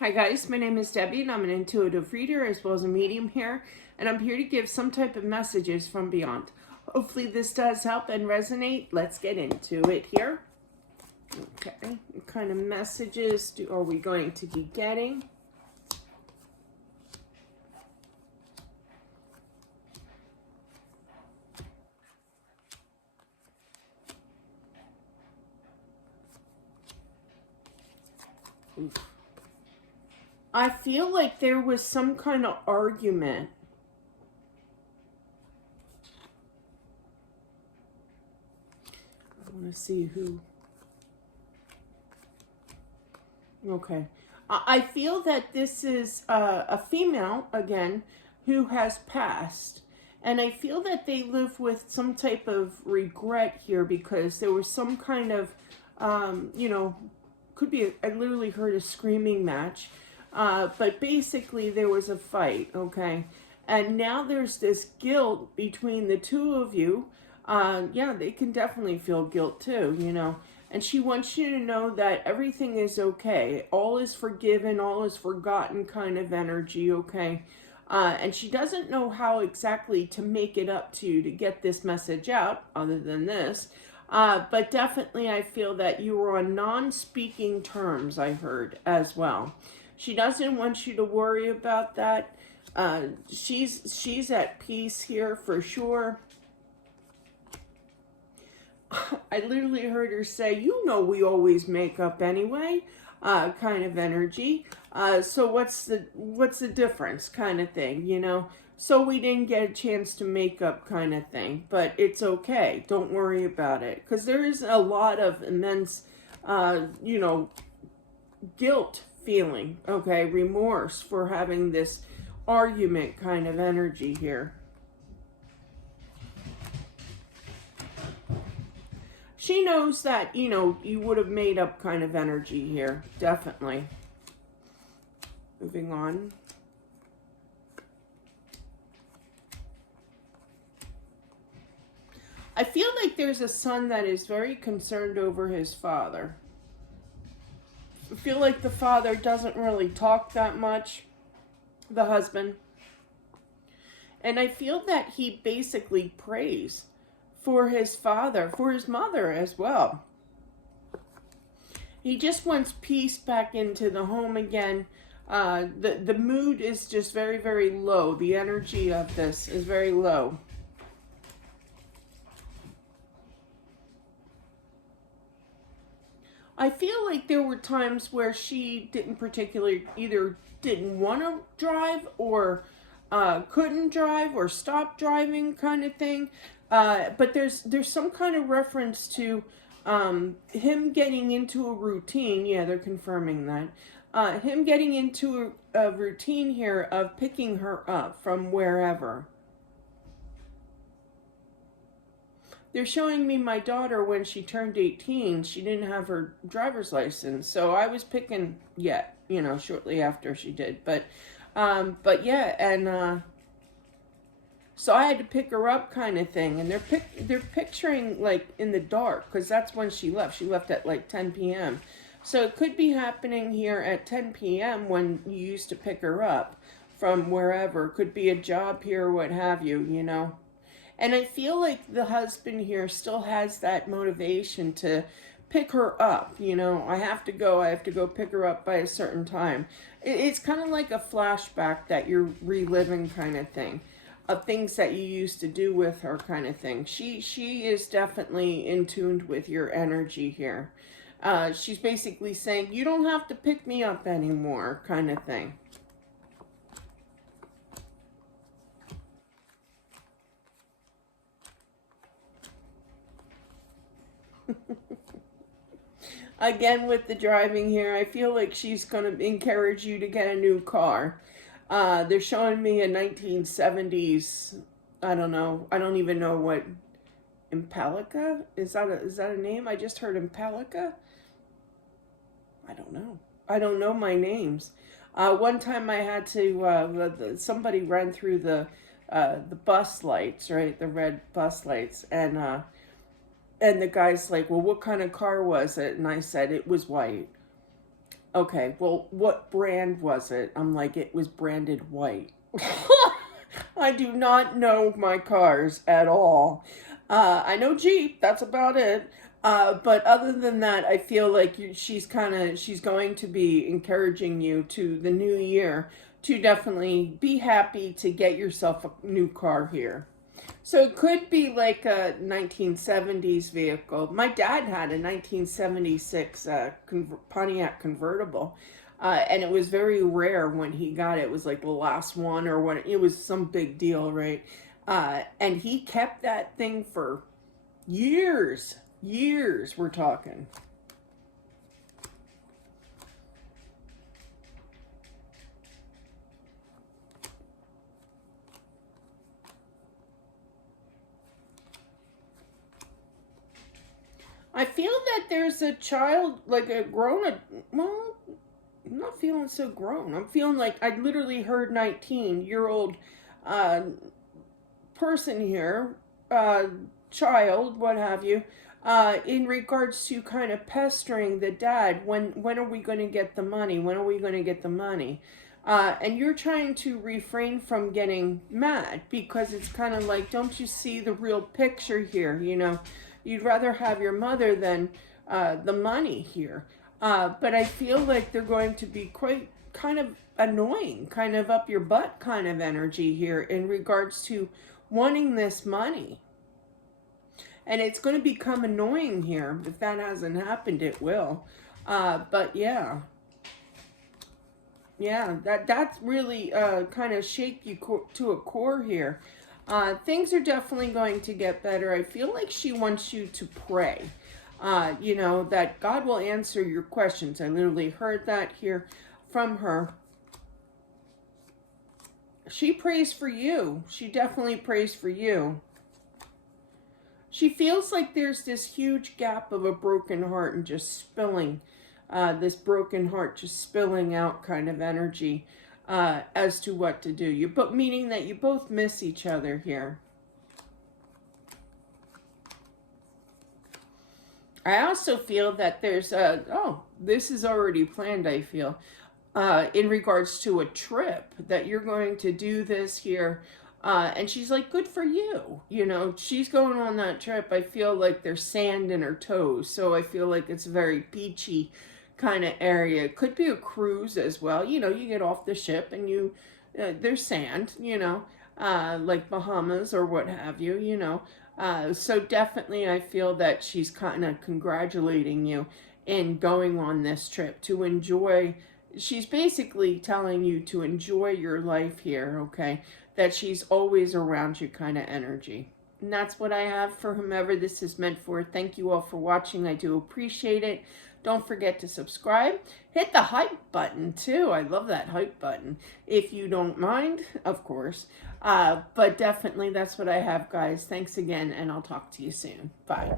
Hi guys, my name is Debbie and I'm an intuitive reader as well as a medium here, and I'm here to give some type of messages from beyond. Hopefully this does help and resonate. Let's get into it here. Okay, what kind of messages are we going to be getting? Oof. I feel like there was some kind of argument. I want to see who. Okay. I feel that this is a female, again, who has passed. And I feel that they live with some type of regret here because there was some kind of, could be, I literally heard a screaming match. But basically there was a fight, okay? And now there's this guilt between the two of you. Yeah, they can definitely feel guilt too. And she wants you to know that everything is okay. All is forgiven, all is forgotten kind of energy, okay? And she doesn't know how exactly to make it up to you to get this message out, other than this. But definitely I feel that you were on non-speaking terms, I heard, as well. She doesn't want you to worry about that. She's at peace here for sure. I literally heard her say, we always make up anyway, kind of energy. So what's the difference kind of thing. So we didn't get a chance to make up kind of thing, but it's okay. Don't worry about it. Because there is a lot of immense, guilt feeling, okay, remorse for having this argument kind of energy here. She knows that, you would have made up kind of energy here. Definitely. Moving on. I feel like there's a son that is very concerned over his father. I feel like the father doesn't really talk that much, the husband. And I feel that he basically prays for his father, for his mother as well. He just wants peace back into the home again. The mood is just very, very low. The energy of this is very low. I feel like there were times where she didn't particularly either didn't want to drive or couldn't drive or stopped driving kind of thing. But there's some kind of reference to him getting into a routine. Yeah, they're confirming that. Him getting into a routine here of picking her up from wherever. They're showing me my daughter when she turned 18. She didn't have her driver's license, so I was picking shortly after she did. But yeah, and so I had to pick her up, kind of thing. And they're picturing like in the dark because that's when she left. She left at like 10 p.m. So it could be happening here at 10 p.m. when you used to pick her up from wherever. Could be a job here, what have you. And I feel like the husband here still has that motivation to pick her up. I have to go pick her up by a certain time. It's kind of like a flashback that you're reliving kind of thing of things that you used to do with her kind of thing. She is definitely in tune with your energy here. She's basically saying, you don't have to pick me up anymore kind of thing. Again, with the driving here, I feel like she's going to encourage you to get a new car. They're showing me a 1970s, I don't know, I don't even know what, Impelica? Is that a name? I just heard Impelica. I don't know. I don't know my names. One time I had to, somebody ran through the bus lights, right? The red bus lights. And the guy's like, well, what kind of car was it? And I said, it was white. Okay, well, what brand was it? I'm like, it was branded white. I do not know my cars at all. I know Jeep, that's about it. But other than that, I feel like she's going to be encouraging you to the new year to definitely be happy to get yourself a new car here. So it could be like a 1970s vehicle. My dad had a 1976 Pontiac convertible. And it was very rare when he got it. It was like the last one, or when it was some big deal, right? And he kept that thing for years. Years, we're talking. I feel that there's a child, like a grown, well, I'm not feeling so grown. I'm feeling like I literally heard 19-year-old uh, person here, uh, child, what have you, in regards to kind of pestering the dad. When are we going to get the money? When are we going to get the money? And you're trying to refrain from getting mad because it's kind of like, don't you see the real picture here? You know, you'd rather have your mother than the money here. But I feel like they're going to be quite kind of annoying, kind of up your butt kind of energy here in regards to wanting this money. And it's going to become annoying here. If that hasn't happened, it will. But yeah. Yeah, that's really kind of shake you to a core here. Things are definitely going to get better. I feel like she wants you to pray. You know, that God will answer your questions. I literally heard that here from her. She prays for you. She definitely prays for you. She feels like there's this huge gap of a broken heart and just spilling, this broken heart just spilling out kind of energy as to what to do. But meaning that you both miss each other here. I also feel that there's this is already planned, I feel, in regards to a trip that you're going to do this here. And she's like, good for you. You know, she's going on that trip. I feel like there's sand in her toes. So I feel like it's a very beachy kind of area. It could be a cruise as well. You know, you get off the ship and there's sand, you know, like Bahamas or what have you, you know. So definitely I feel that she's kind of congratulating you in going on this trip to enjoy. She's basically telling you to enjoy your life here, okay? That she's always around you kind of energy. And that's what I have for whomever this is meant for. Thank you all for watching. I do appreciate it. Don't forget to subscribe. Hit the hype button too. I love that hype button. If you don't mind, of course. But definitely that's what I have, guys. Thanks again, and I'll talk to you soon. Bye.